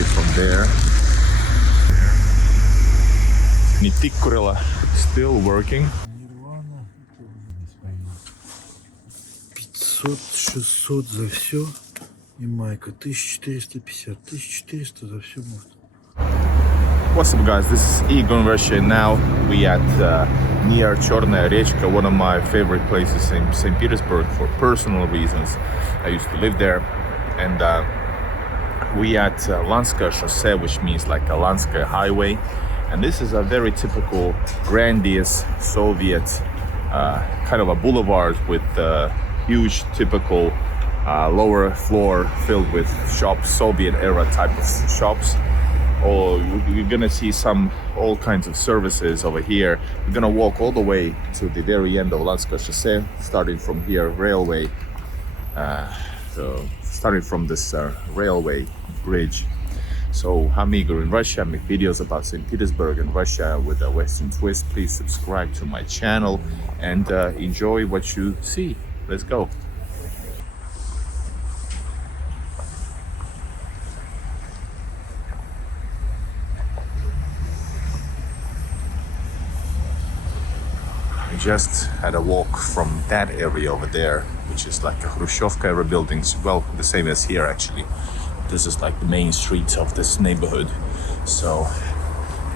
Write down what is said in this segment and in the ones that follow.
away from there. Tikkurila still working. 500-600 за все. И майка 1450, 1400 за все может. What's up, guys? This is Igor in Russia, and now we at near Chornaya Rechka, one of my favorite places in St. Petersburg for personal reasons. I used to live there, and we at Lanskaya Chaussee, which means like a Lanskaya highway. And this is a very typical grandiose Soviet kind of a boulevard with huge typical lower floor filled with shops, Soviet era type of shops. Or you're gonna see all kinds of services over here. We're gonna walk all the way to the very end of Lanskaya Chaussee, starting from here, railway. So starting from this railway bridge. So I'm Igor in Russia. I make videos about St. Petersburg and Russia with a Western twist. Please subscribe to my channel and enjoy what you see. Let's go. Just had a walk from that area over there, which is like a Khrushchevka era buildings, well, the same as here actually. This is like the main street of this neighborhood. So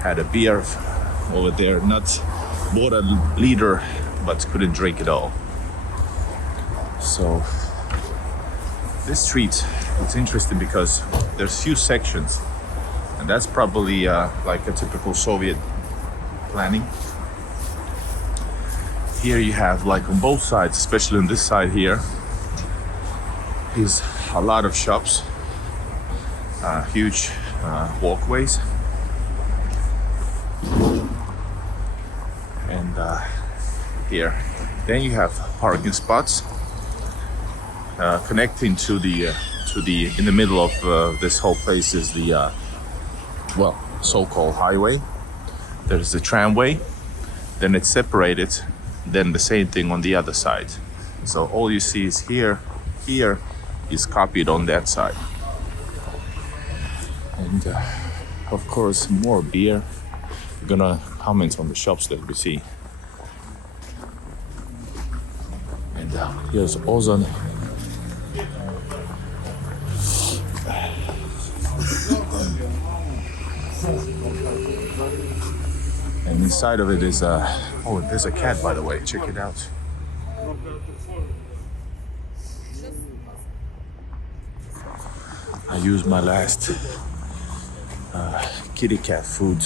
had a beer over there, bought a liter, but couldn't drink it all. So this street is interesting because there's few sections, and that's probably like a typical Soviet planning. Here you have, like on both sides, especially on this side here, is a lot of shops, huge walkways, and here, then you have parking spots connecting to the in the middle of this whole place is the well, so-called highway. There's the tramway, then it's separated. Then the same thing on the other side. So all you see is here is copied on that side. And of course, more beer. We're gonna comment on the shops that we see. And here's Ozon. And inside of it is oh, there's a cat, by the way. Check it out. I used my last kitty cat food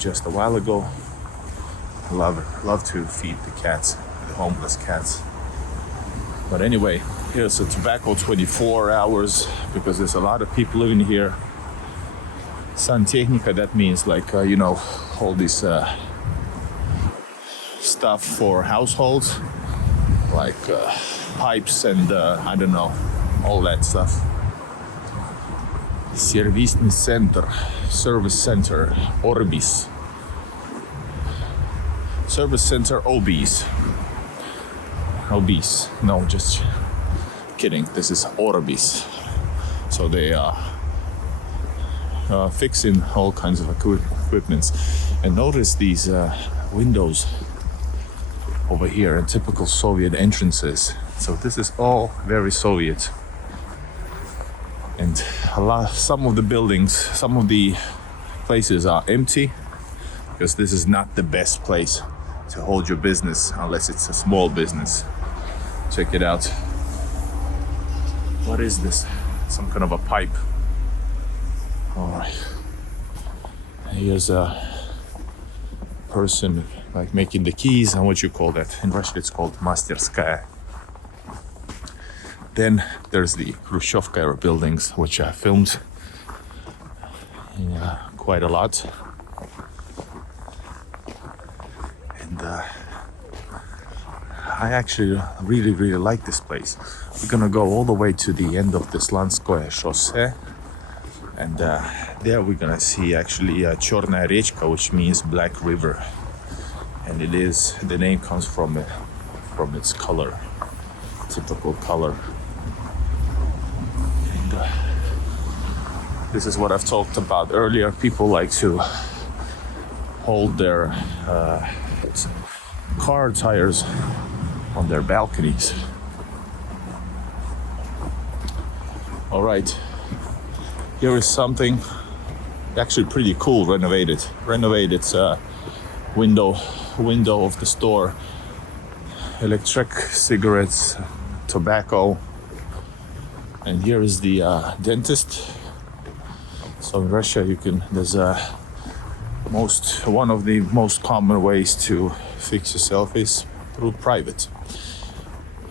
just a while ago. Love to feed the cats, the homeless cats. But anyway, here's a tobacco 24 hours because there's a lot of people living here. Santechnika, that means like, you know, all this stuff for households, like pipes and I don't know, all that stuff. Service center, Orbis. Service center, Obis. No, just kidding. This is Orbis. So they are fixing all kinds of equipments. And notice these windows over here and typical Soviet entrances. So this is all very Soviet. And some of the buildings, some of the places are empty because this is not the best place to hold your business unless it's a small business. Check it out. What is this? Some kind of a pipe. All right. Here's a person like making the keys, and what you call that? In Russian it's called masterskaya. Then there's the Khrushchevka era buildings, which I filmed quite a lot. And I actually really like this place. We're gonna go all the way to the end of this Lanskaya Chaussee. And there we're gonna see actually Chornaya Rechka, which means Black River. And it is, the name comes from its color, typical color. And This is what I've talked about earlier. People like to hold their car tires on their balconies. All right, here is something actually pretty cool, renovated window of the store. Electric cigarettes, tobacco, and here is the dentist. So in Russia, there's one of the most common ways to fix yourself is through private.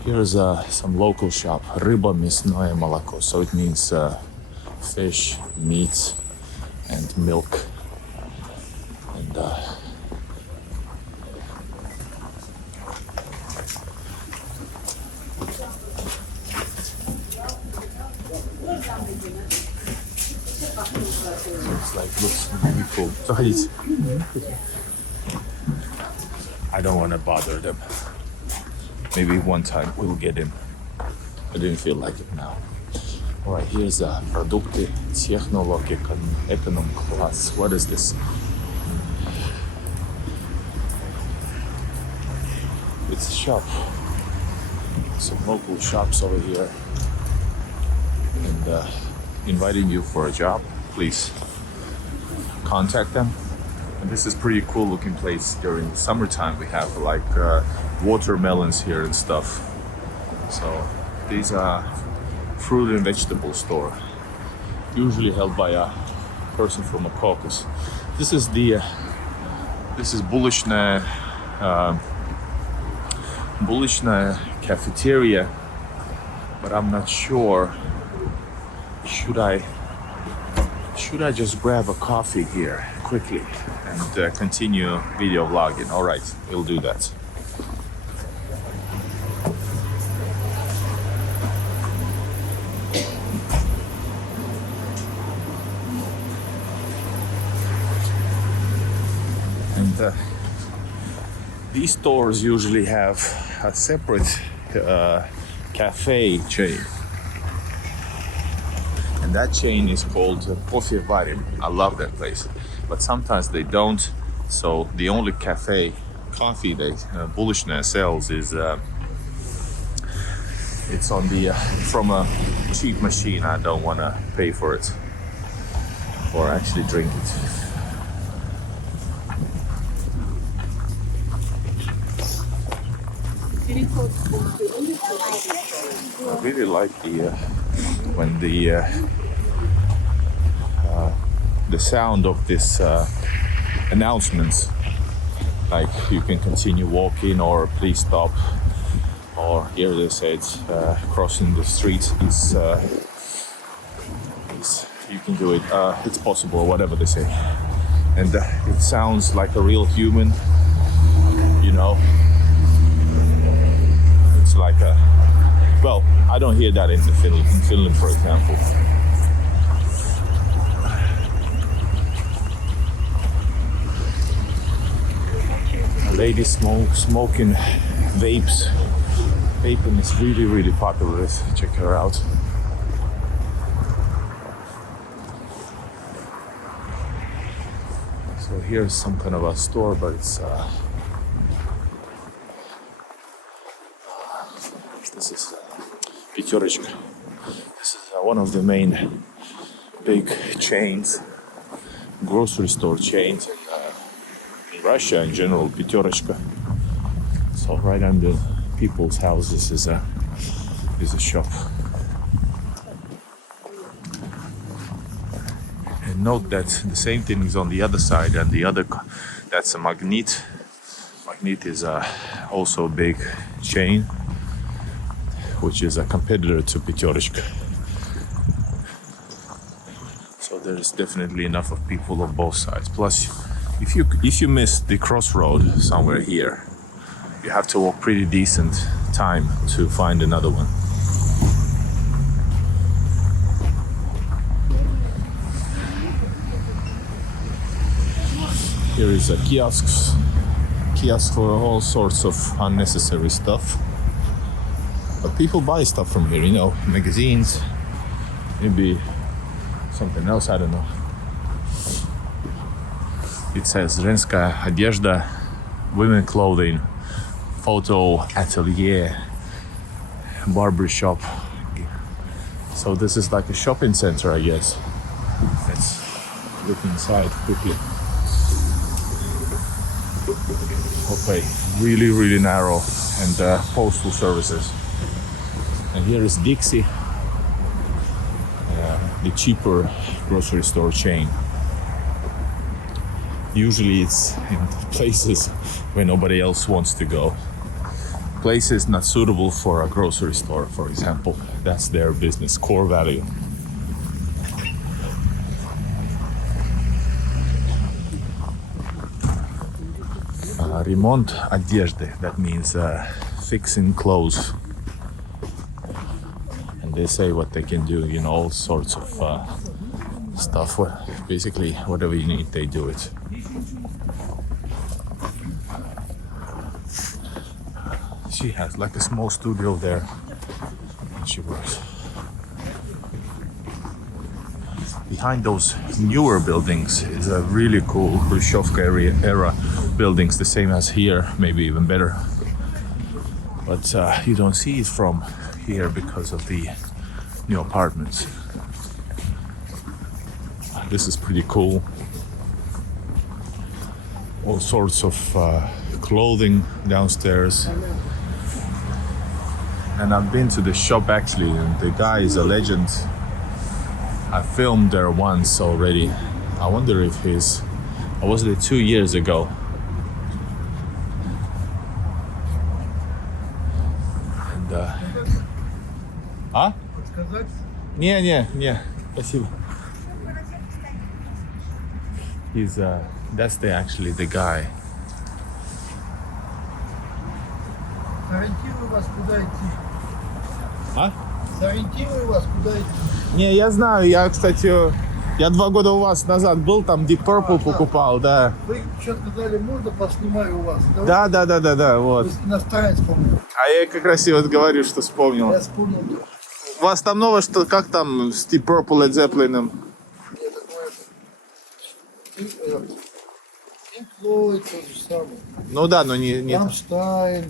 Here's some local shop, ryba, мясное молоко. So it means fish, meat, and milk. And looks really cool. Заходите. I don't want to bother them. Maybe one time we'll get in. I didn't feel like it now. All right, here's продукты технологии econom class. What is this? It's a shop. Some local shops over here. And inviting you for a job. Please contact them. And this is pretty cool looking place. During summertime we have like watermelons here and stuff. So these are fruit and vegetable store, usually held by a person from a Caucasus. This is bulishная cafeteria, but I'm not sure. Should I just grab a coffee here quickly and continue video vlogging? All right, we'll do that. And these stores usually have a separate cafe chain. And that chain is called Coffee Varim. I love that place. But sometimes they don't. So the only coffee they Bulishna sells is it's on the from a cheap machine. I don't want to pay for it or actually drink it. I really like when the sound of this announcements, like you can continue walking or please stop, or here they said crossing the street is you can do it, it's possible, whatever they say, and it sounds like a real human, you know. It's like well, I don't hear that in Finland, for example. A lady smoking vapes. Vaping is really, really popular. Let's check her out. So here's some kind of a store, but it's this is Пятерочка. This is one of the main big chains, grocery store chains in Russia in general, Пятерочка. So right under people's houses is a shop. And note that the same thing is on the other side, and that's a Magnet. Magnet is also a big chain, which is a competitor to Пятерочка. So there's definitely enough of people on both sides. Plus, if you miss the crossroad somewhere here, you have to walk pretty decent time to find another one. Here is a kiosk for all sorts of unnecessary stuff. But people buy stuff from here, you know, magazines, maybe something else, I don't know. It says женская одежда, women clothing, photo atelier, barbershop. So this is like a shopping center, I guess. Let's look inside quickly. Okay, really narrow, and postal services. And here is Dixie, the cheaper grocery store chain. Usually it's in places where nobody else wants to go. Places not suitable for a grocery store, for example. That's their business core value. Ремонт одежды, that means fixing clothes. And they say what they can do, you know, all sorts of stuff. Basically, whatever you need, they do it. She has like a small studio there, and she works. Behind those newer buildings is a really cool Khrushchevka era buildings, the same as here, maybe even better. But you don't see it from here because of the new apartments. This is pretty cool. All sorts of clothing downstairs. And I've been to the shop actually, and the guy is a legend. I filmed there once already. I wonder if I was there 2 years ago. And Не, спасибо. He's that's actually the guy. Сориентирую вас, куда идти. А? Сориентирую вас, куда идти. Не, я знаю, я 2 года у вас назад был, там Deep Purple покупал, да. Вы что сказали, можно поснимаю у вас? Да, вот. Вы иностранец, по-моему. А я как раз и вот говорю, что вспомнил. Я вспомнил. У вас там новое, что, как там с Deep Purple и Zeppelin? Я такое... Pink Floyd, то же самое. Ну да, но не Рамштайн,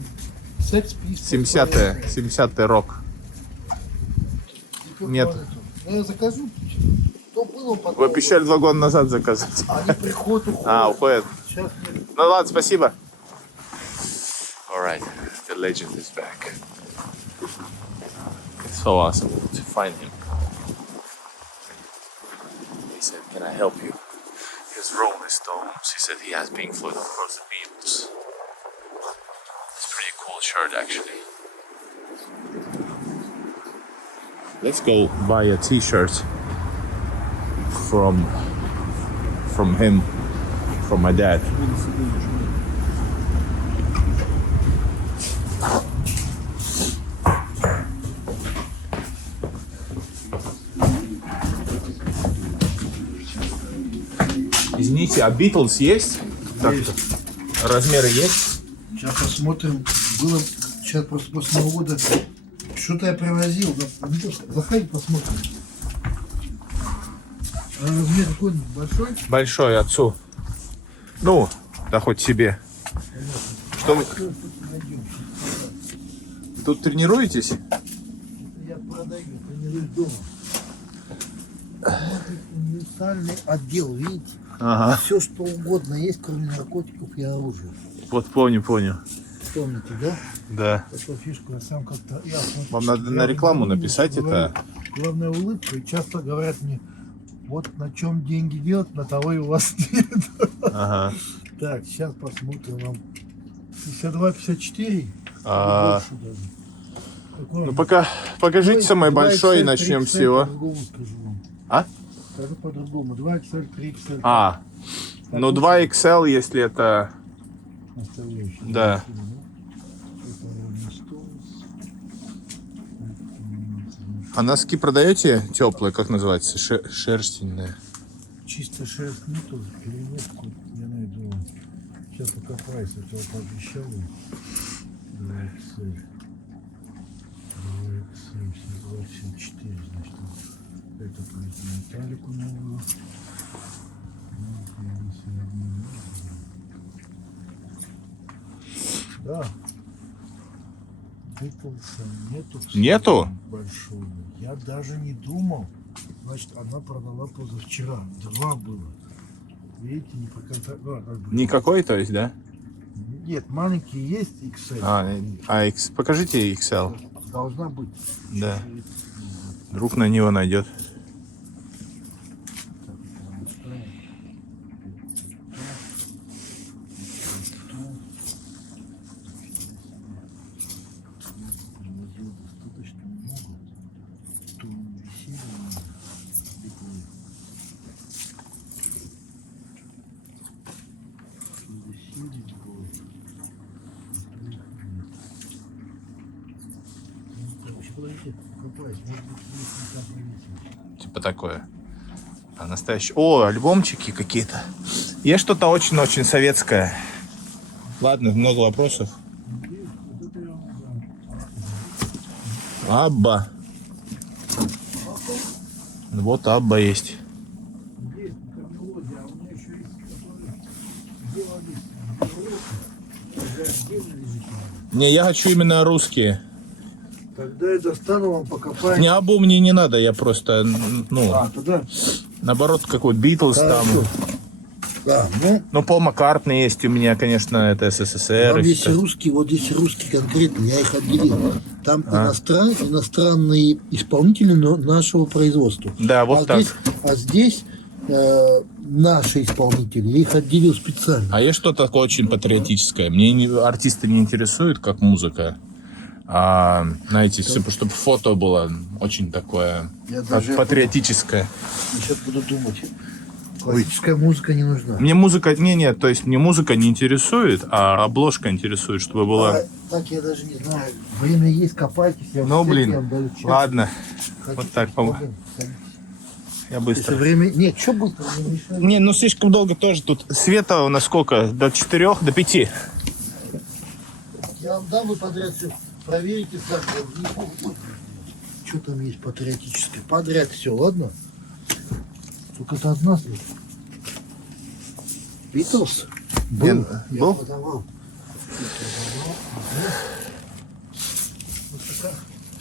Sex Pistols. 70-й рок. Нет. Ну, я закажу. Что было потом? Вы обещали 2 года назад заказать. Они приходят, уходят. Уходят. Сейчас нет. Ну ладно, спасибо. Alright, the legend is back. It's so awesome to find him. He said, "Can I help you?" His Rolling Stones. He said he has Pink Floyd, of course, the Beatles. It's a pretty cool shirt, actually. Let's go buy a T-shirt from him, from my dad. Извините, а Beatles есть? Есть. Размеры есть? Сейчас посмотрим. Было сейчас просто после Нового года. Что-то я привозил. Заходи, посмотрим. А размер какой? Большой? Большой отцу. Ну, да хоть себе. Что вы тут тренируетесь? Я продаю, тренируюсь дома. Универсальный отдел, видите? Ага. Все, что угодно есть, кроме наркотиков и оружия. Вот помню. Помните, да? Да. Эту фишку я сам как-то... Вам надо на рекламу написать это. Главная улыбка. И часто говорят мне, вот на чем деньги делать, на того и у вас нет. Ага. Так, сейчас посмотрим вам. 52-54. Ну пока покажите самый большой и начнем с его. А? Скажу по-другому. 2XL, 3XL. А. Ну 2XL, если это. Да. А носки продаете теплые, как называется? Шерстяные. Чисто шерсть нету, переметку я найду. Сейчас пока прайс, я тебя пообещал. 2XL. 2XL, 54, значит. Это металлику новую. Да. Битлса нету. Нету? Большого. Я даже не думал. Значит, она продала позавчера. 2 было. Видите, не по контракту. Никакой, то есть, да? Нет, маленькие есть XL. Покажите XL. Должна быть. Да. Вдруг на него найдет. Типа такое. А настоящий. О, альбомчики какие-то. Есть что-то очень-очень советское. Ладно, много вопросов. Абба. Вот Абба есть. Не, я хочу именно русские. Тогда я достану вам, покопаю. Не, Аббу мне не надо, я просто, ну, Тогда... наоборот, какой Битлз там. Да, Ну, Пол Маккартни есть у меня, конечно, это СССР. Там есть русские, вот здесь русские конкретно, я их отделил. Там иностранные исполнители нашего производства. Да, вот так. Здесь наши исполнители, я их отделил специально. А есть что-то такое очень патриотическое? Мне артисты не интересуют, как музыка. А, знаете, чтобы фото было очень такое патриотическое. Я сейчас буду думать. Классическая музыка не нужна. Мне музыка, то есть мне музыка не интересует, а обложка интересует, чтобы была... Так я даже не знаю. Время есть, копайтесь. Ну, блин, ладно. Вот так, по-моему. Я быстро. Время... Нет, что быстро? Не, ну слишком долго тоже тут. Света у нас сколько? До 4, до 5. Я вам дам, вы подряд все проверите сами. Что там есть патриотическое? Подряд все, ладно? Только это от нас. Битлз? Был? Я подавал. Вот такая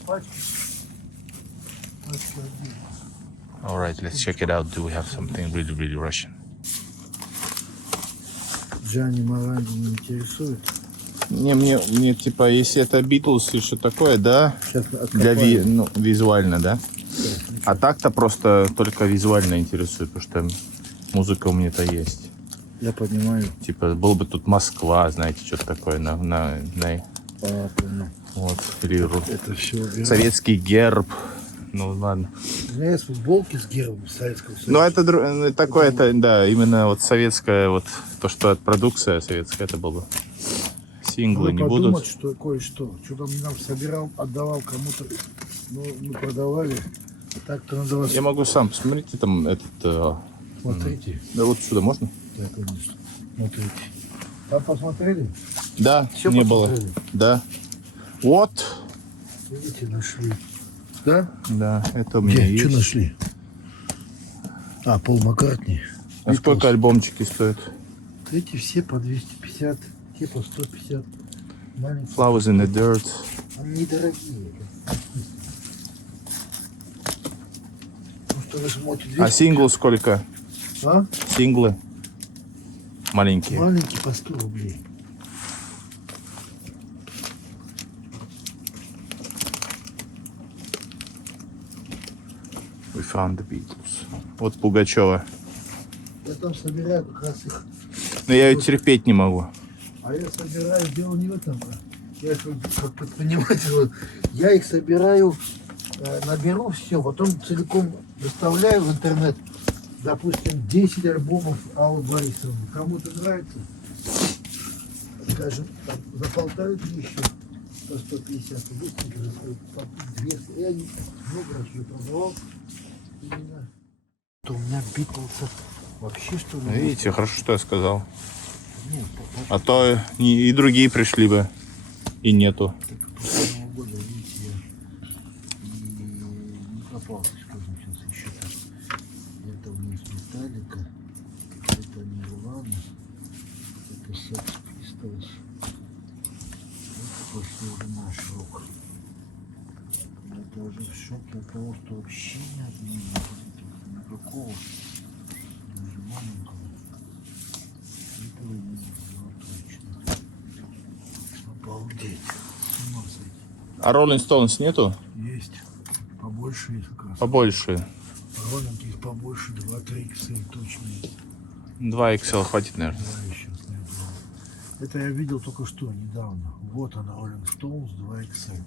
пачка. All right, let's check it out. Do we have something really, really Russian? Джани Маранди не интересует. Не, мне типа, если это Битлз и что такое, да, для визуально, да. А так-то просто только визуально интересует, потому что музыка у меня-то есть. Я понимаю. Типа, был бы тут Москва, знаете, что-то такое на вот, или это все советский герб. Ну ладно. У меня есть футболки с гербом Советского Союза. Ну это такое, это да, именно вот советское, вот то, что от продукция советская, это было. Синглы не подумать, будут. что кое-что. Что-то мне там собирал, отдавал кому-то. Ну, мы продавали. Так-то называлось. Я могу сам, посмотрите там этот... Смотрите. Да вот сюда можно? Да, конечно. Смотрите. Там посмотрели? Да, Все не посмотрели? было. Да. Вот. Видите, нашли. Да? Да, это у меня есть. Что нашли? А, Пол Маккартни. А сколько альбомчики стоят? Эти все по 250, те по 150. Маленькие. Flowers in the Dirt. Они недорогие. Ну что вы смотрите? 200. А сингл сколько? А? Синглы? Маленькие. Маленькие по 100 рублей. We found the Beatles. Вот Пугачева. Я там собираю как раз их. Но я ее терпеть не могу. А я собираю, дело не в этом. Я как предприниматель, вот, я их собираю, наберу все, потом целиком доставляю в интернет. Допустим, 10 альбомов Аллы Борисовны. Кому-то нравится, скажем, там, за 1500, за 150, быстренько за 200. Я много раз уже продавал. Именно. То у меня Битлзов вообще что ли? Видите, хорошо, что я сказал. Нет, А то и другие пришли бы, и нету. Нового года, видите, я не попался, скажем, сейчас еще даже в шоке от того, что вообще ни одного никакого, даже маленького. Этого не было точно. Обалдеть. С ума сойти. А Rolling Stones нету? Есть. Побольше есть как раз. Побольше. Роллинг есть побольше, 2-3 XL точно есть. 2 XL хватит, наверное. Да, еще нет. Это я видел только что, недавно. Вот она, Rolling Stones 2 XL.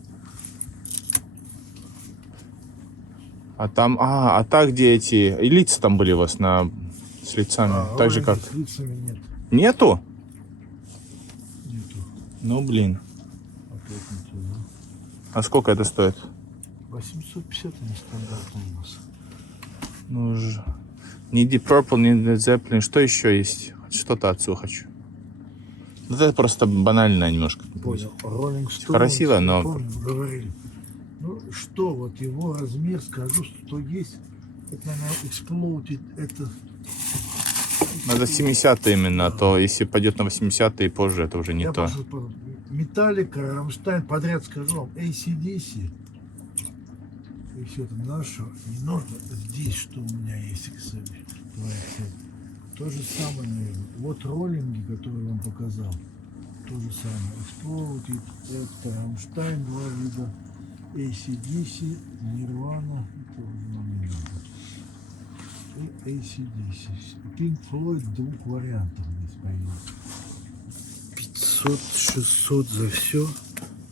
А там, а та, где эти и лица там были у вас с лицами, так же как. С лицами нет. Нету? Нету. Ну блин. Опять нету, да? А сколько это стоит? 850 они стандартные у нас. Ну же. Не Deep Purple, не Led Zeppelin. Что еще есть? Что-то отцу хочу. Ну это просто банально немножко. Понял. Rolling Stones. Красиво, но... Помню, говорили. Ну что, вот его размер, скажу, что есть. Это, наверное, Exploded. Это... Надо 70-е именно, а то если пойдет на 80-е и позже, это уже не Я то. Металлика, Рамштайн, подряд скажу вам, AC/DC. И все это наше. Не нужно здесь, что у меня есть XL. То же самое, наверное. Вот роллинги, которые я вам показал. То же самое. Exploded, это Рамштайн, 2 вида. AC/DC, Nirvana. Это уже нам не надо. И AC/DC. Pink Floyd в 2 вариантах здесь появился. 500-600 за все.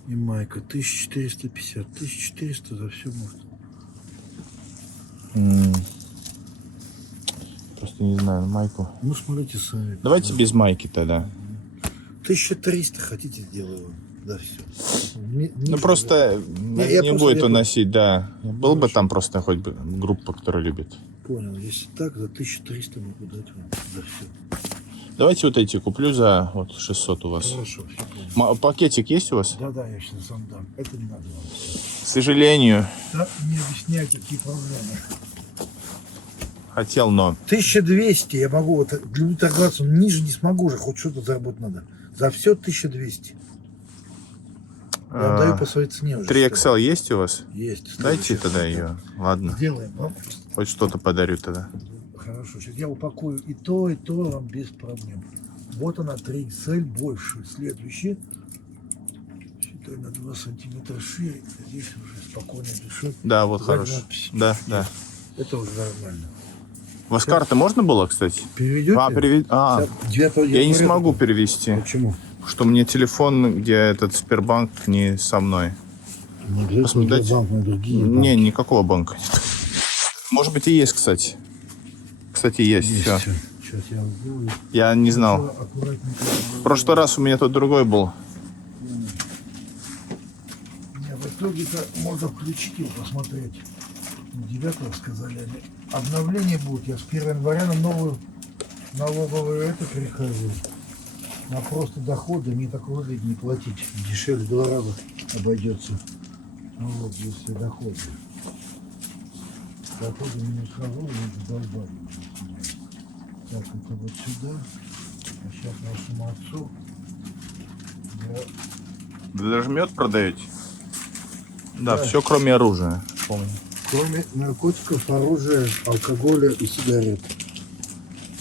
И майка 1450. 1400 за все может. Просто не знаю, майку. Ну, смотрите сами. Давайте без майки тогда. 1300 хотите, сделаю вам. Да, все. Ну просто не будет он носить, да. Был бы там просто хоть бы группа, которая любит. Понял. Если так, за 1300 могу дать вам. За все. Давайте вот эти куплю за вот 600 у вас. Хорошо, все понял. Пакетик есть у вас? Да, я сейчас сам дам. Это не надо вам. К сожалению, Да, не объясняйте, какие проблемы. хотел, но... 1200 я могу, вот, люблю торговаться, ниже не смогу уже, хоть что-то заработать надо. За все 1200. Я даю по своей цене уже. 3XL есть у вас? Есть. Дайте тогда ее. Ладно. Сделаем. Ну, Хоть что-то подарю тогда. хорошо, сейчас я упакую и то вам без проблем. Вот она, 3XL больше. Следующий. Считай на 2 сантиметра шире. Здесь уже спокойно дышать. Да, вот хорошо. Да. Это уже нормально. У вас карты можно было, кстати? Переведете? Я не смогу перевести. Почему? Что мне телефон, где этот Сбербанк, не со мной. Посмотрите. Не, никакого банка нет. Может быть и есть, кстати. Кстати, есть. Все. Сейчас я сделаю. Я не знал. Аккуратненько. В прошлый раз у меня тут другой был. Не, в итоге-то можно включить его, посмотреть. 9-го сказали они. Обновление будет. Я с 1 января на новую налоговую это перехожу. На просто доходы мне такого не платить. Дешевле 2 раза обойдется. Налог, если доходы. Доходы не схожу, я задолбали. Так, это вот сюда. А сейчас нашему отцу. Вы даже мед продаете? Да, все кроме оружия. Помню. Кроме наркотиков, оружия, алкоголя и сигарет.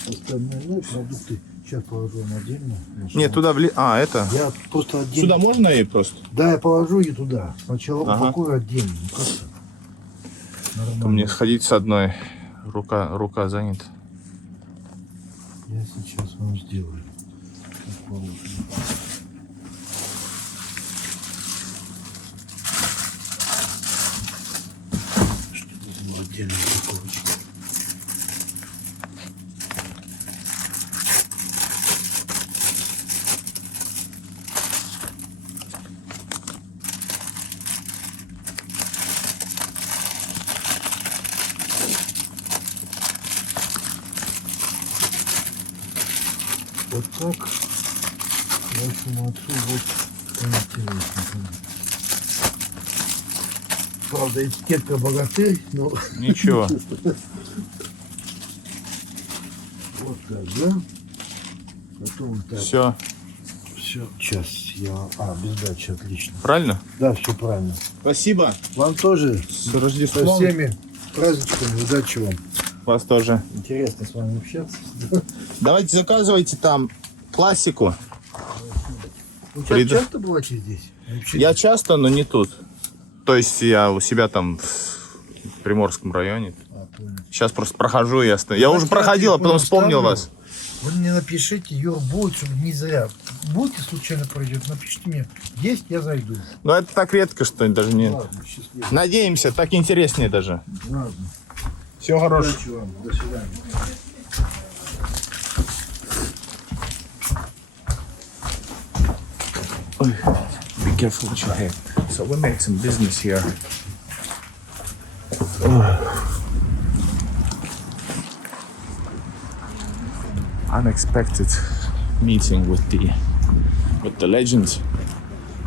Остальные продукты сейчас положу на отдельно. Нет, туда это? Я просто отдельно. Сюда можно и просто? Да, я положу и туда. Сначала упакую отдельно. Ну, как-то. Нормально. Мне сходить с одной. Рука занята. Я сейчас вам сделаю. Как положено. Отдельно упаковочку. Вот так. Вашему отцу вот интересно. Правда, этикетка богатырь, но... Ничего. Вот так, да? Потом так. Все. Все, сейчас я... без дачи, отлично. Правильно? Да, все правильно. Спасибо. Вам тоже С со Рождеством. всеми праздничками, удачи вам. Вас тоже. Интересно с вами общаться. Давайте заказывайте там классику. Вы часто бываете здесь? Вообще Я часто, но не тут. То есть я у себя там в Приморском районе. понял. Сейчас просто прохожу, я уже проходил, а потом вспомнил вас. Вы мне напишите, Юр, будет, чтобы не зря. Будете случайно пройдет, напишите мне. Есть, я зайду. Но это так редко, что даже нет. Ладно, счастливо. Надеемся, так интереснее даже. Ладно. Всего хорошего. Удачи вам. До свидания. Be careful with your head. So we make some business here. Unexpected meeting with the legend,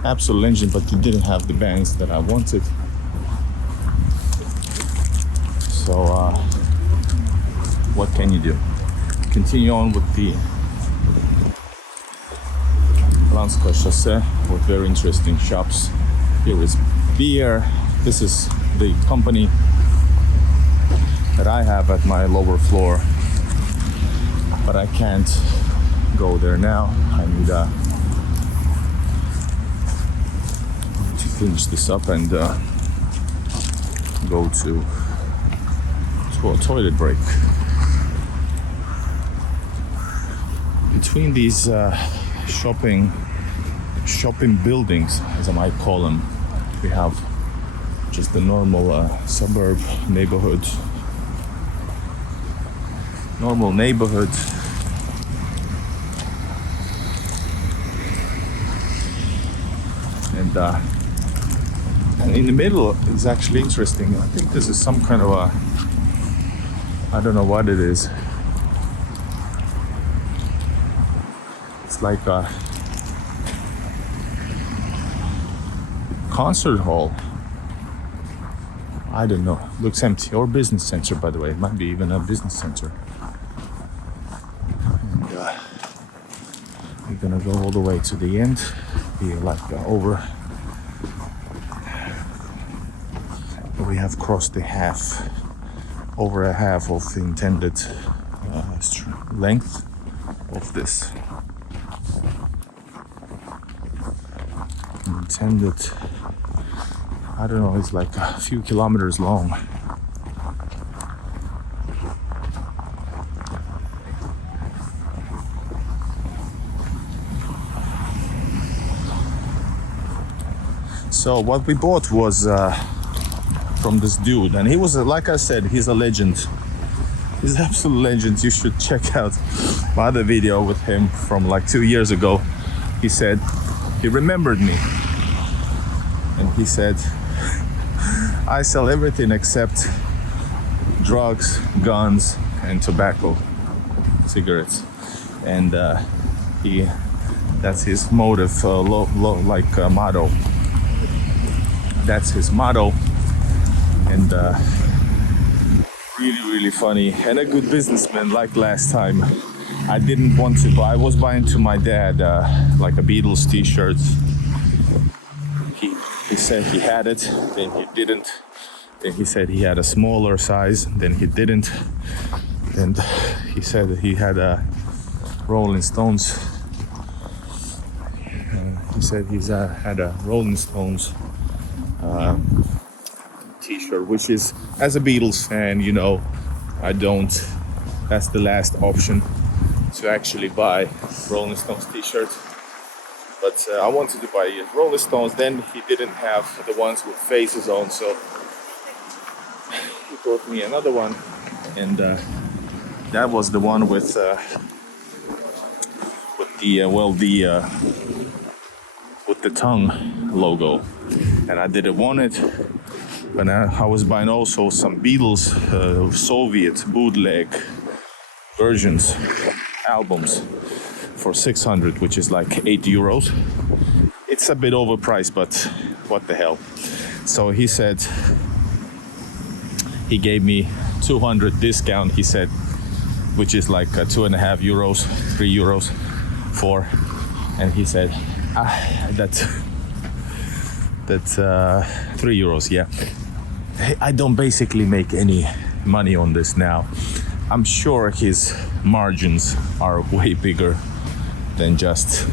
absolute legend, but he didn't have the bands that I wanted. So what can you do? Continue on with the Lanskoye Chaussee with very interesting shops. Here is beer. This is the company that I have at my lower floor, but I can't go there now. I need to finish this up and go to a toilet break. Between these shopping buildings, as I might call them, we have just the normal suburb neighborhood. Normal neighborhood. And in the middle is actually interesting. I think this is some kind of a, I don't know what it is. It's like a concert hall. I don't know. Looks empty. Or business center, by the way. It might be even a business center. And we're gonna go all the way to the end. Be like over. We have crossed the half, over a half of the intended length of this. Intended, I don't know, it's like a few kilometers long. So what we bought was from this dude, and he was like I said, he's a legend. He's an absolute legend. You should check out my other video with him from like 2 years ago. He said he remembered me, and he said, I sell everything except drugs, guns, and tobacco, cigarettes. And that's his motive, motto. That's his motto. And really funny and a good businessman. Like last time, I didn't want to buy. I was buying to my dad like a Beatles t-shirt. He said he had it, then he didn't. Then he said he had a smaller size, then he didn't. And he said that he had a Rolling Stones. He said he's had a Rolling Stones t-shirt, which is, as a Beatles fan, you know, I don't, that's the last option to actually buy Rolling Stones t-shirt. But I wanted to buy Rolling Stones. Then he didn't have the ones with faces on, so he bought me another one, and that was the one with the tongue logo, and I didn't want it. But I was buying also some Beatles Soviet bootleg versions, albums, for 600, which is like 8 euros. It's a bit overpriced, but what the hell. So he said, he gave me 200 discount, he said, which is like 2.5 euros, 3 euros, 4. and he said, that's 3 euros. Yeah, hey, I don't basically make any money on this now. I'm sure his margins are way bigger than just,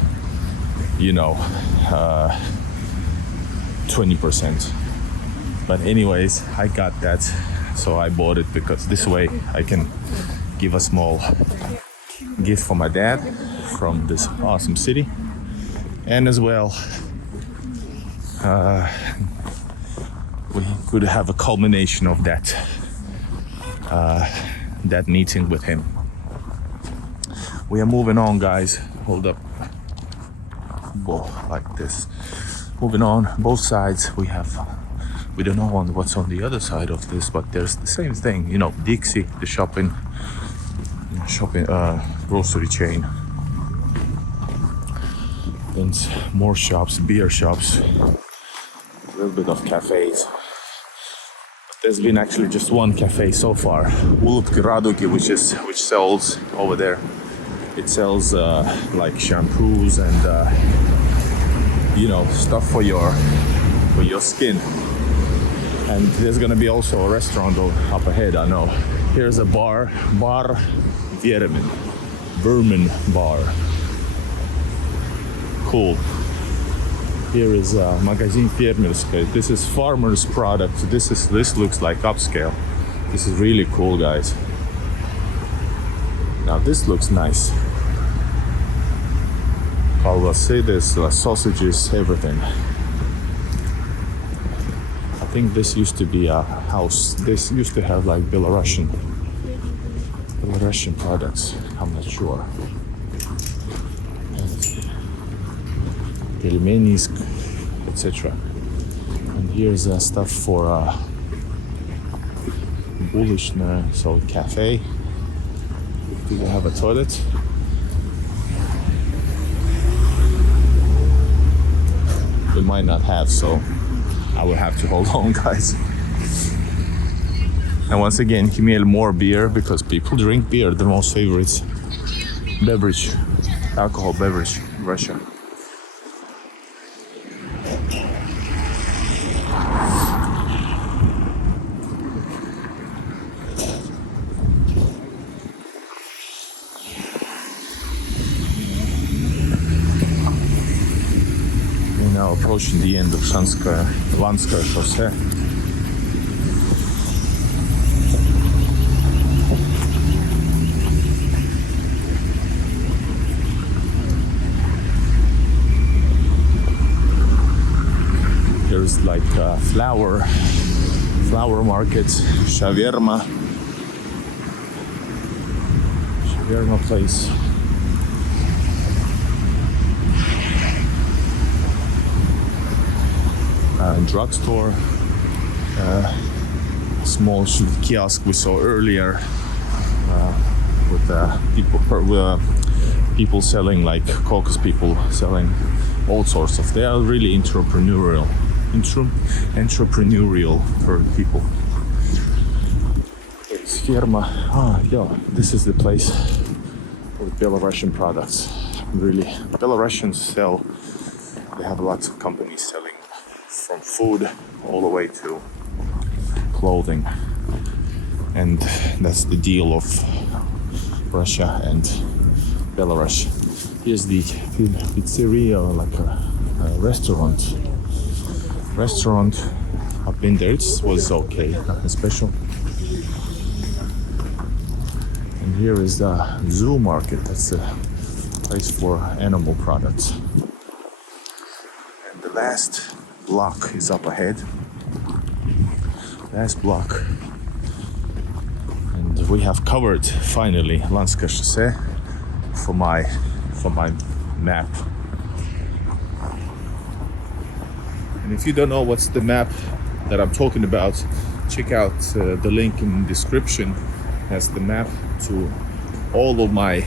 20%. But anyways, I got that, so I bought it because this way I can give a small gift for my dad from this awesome city, and as well we could have a culmination of that meeting with him. We are moving on, guys. Hold up. Whoa, like this. Moving on, both sides we don't know what's on the other side of this, but there's the same thing, Dixie, the shopping grocery chain. Then more shops, beer shops, a little bit of cafes. There's been actually just one cafe so far, Ulubki Raduki, which sells over there. It sells like shampoos and stuff for your skin. And there's gonna be also a restaurant up ahead, I know. Here's a bar Vermin Bar. Cool. Here is Magazin Fermerskaya. This is farmer's product. This looks like upscale. This is really cool, guys. Now this looks nice. Kalvasides, sausages, everything. I think this used to be a house. This used to have like Belarusian products. I'm not sure. Pelmenis, etc. And here's stuff for Bulishna, so cafe. Do they have a toilet? They might not have, so I will have to hold on, guys. And once again, Himel more beer because people drink beer, the most favorite alcohol beverage in Russia. We're now approaching the end of Lanskaya Шоссе. There's like flower markets, shawarma place. Drugstore, small kiosk we saw earlier with people selling, like Caucasus people selling all sorts of. They are really entrepreneurial people. It's firma. This is the place with Belarusian products. Really, Belarusians sell. They have lots of companies selling from food all the way to clothing, and that's the deal of Russia and Belarus. Here's the pizzeria, like a restaurant. I've been there. It was okay, nothing special. And here is the zoo market. That's a place for animal products. And the last block is up ahead. Last block. And we have covered finally Lanskaya Шоссе for my map. And if you don't know what's the map that I'm talking about, check out the link in the description. It has the map to all of my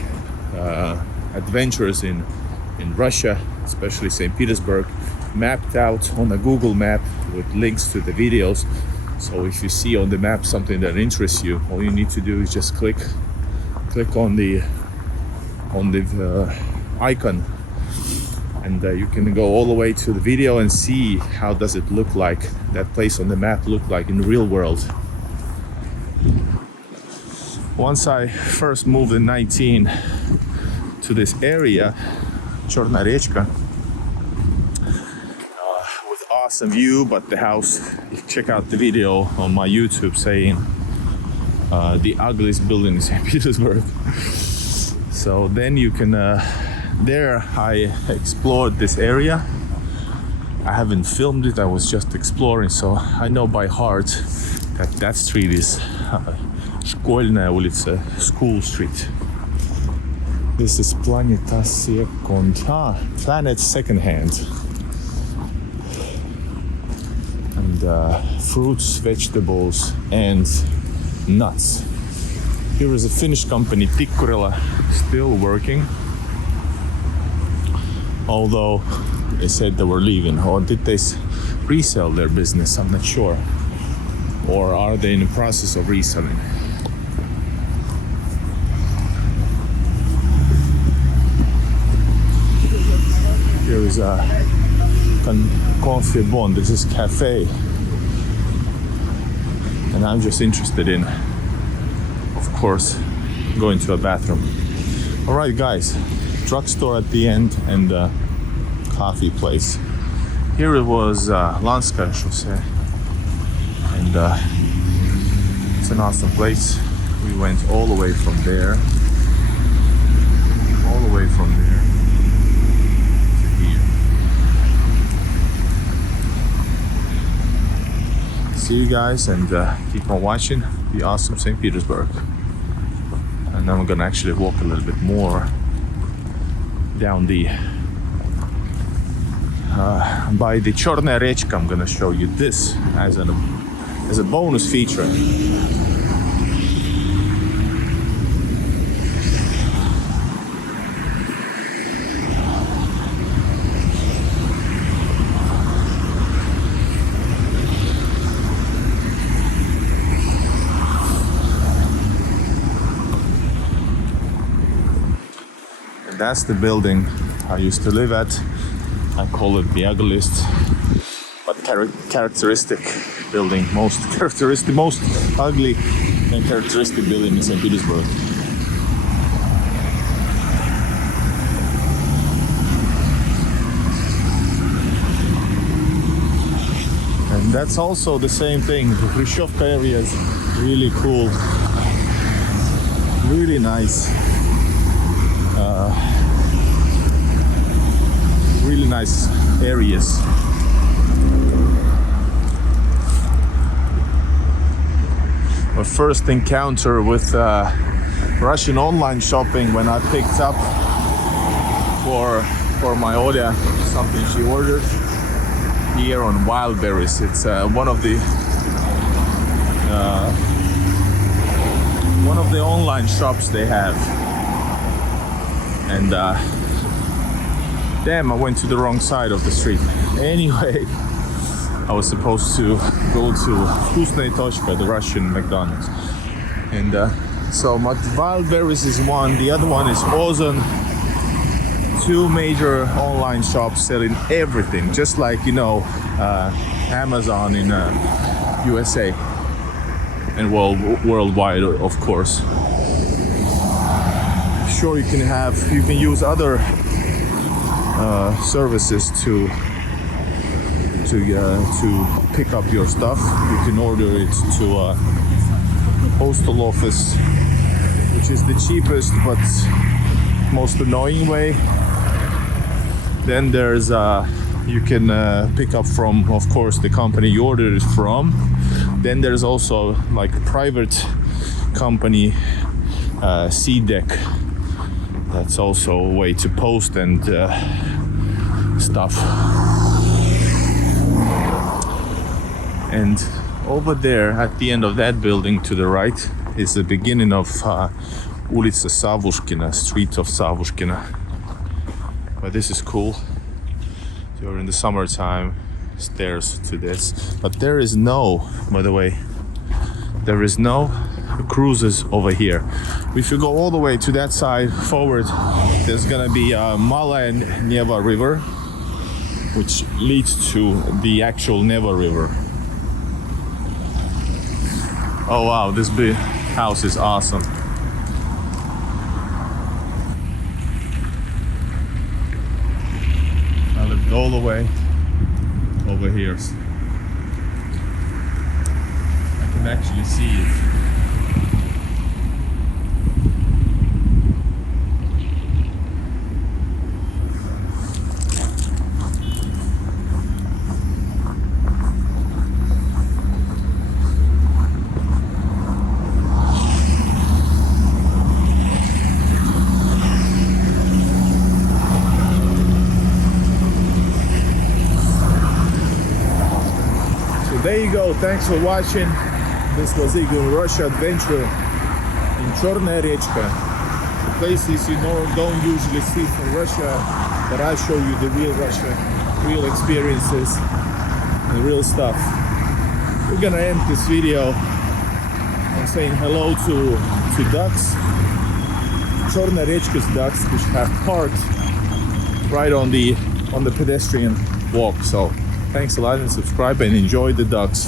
adventures in Russia, especially St. Petersburg, mapped out on a Google map with links to the videos. So if you see on the map something that interests you, all you need to do is just click on the icon And you can go all the way to the video and see how does it look like, that place on the map look like in the real world. Once I first moved in 19 to this area, Chorna Rechka, with awesome view, but the house, check out the video on my YouTube saying the ugliest building in St. Petersburg. So then you can, there I explored this area. I haven't filmed it, I was just exploring, so I know by heart that that street is Школьная улица, School Street. This is Planeta Second, Planet Secondhand. And fruits, vegetables, and nuts. Here is a Finnish company, Tikkurila, still working. Although they said they were leaving, or did they resell their business? I'm not sure. Or are they in the process of reselling? Here is a coffee bond. This is cafe, and I'm just interested in, of course, going to a bathroom. All right, guys, drugstore at the end and coffee place. Here it was Lanskaya Chaussee, and it's an awesome place. We went all the way from there, all the way from there. See you guys, and keep on watching the awesome St. Petersburg. And then we're gonna actually walk a little bit more down the by the Chorna Rechka. I'm gonna show you this as a bonus feature. That's the building I used to live at. I call it the ugliest, but characteristic building, most ugly and characteristic building in St. Petersburg. And that's also the same thing. The Khrushchevka area is really cool, really nice. Really nice areas. My first encounter with Russian online shopping when I picked up for my Olia something she ordered here on Wildberries. It's one of the online shops they have. And damn, I went to the wrong side of the street. Anyway, I was supposed to go to Vkusnaya Tochka, the Russian McDonald's. And so my Wildberries is one, the other one is Ozon. Two major online shops selling everything, just like, you know, Amazon in USA and worldwide, of course. Sure, you can use other services to pick up your stuff. You can order it to a postal office, which is the cheapest but most annoying way. Then there's you can pick up from, of course, the company you ordered it from. Then there's also like a private company, C-Deck. That's also a way to post and stuff. And over there at the end of that building to the right is the beginning of Ulica Savushkina, street of Savushkina. But this is cool. During the summertime, stairs to this. But there is no, by the way, there is no cruises over here. If you go all the way to that side forward, there's gonna be Mala and Neva River, which leads to the actual Neva River. Oh wow, this big house is awesome. I lived all the way over here. I can actually see it. There you go, thanks for watching. This was Igor Russia adventure in Chorная Rечка. The places you know don't usually see from Russia, but I show you the real Russia, real experiences, and real stuff. We're gonna end this video on saying hello to ducks, Chorная Rечka's ducks, which have parked right on the pedestrian walk. So thanks a lot and subscribe and enjoy the ducks.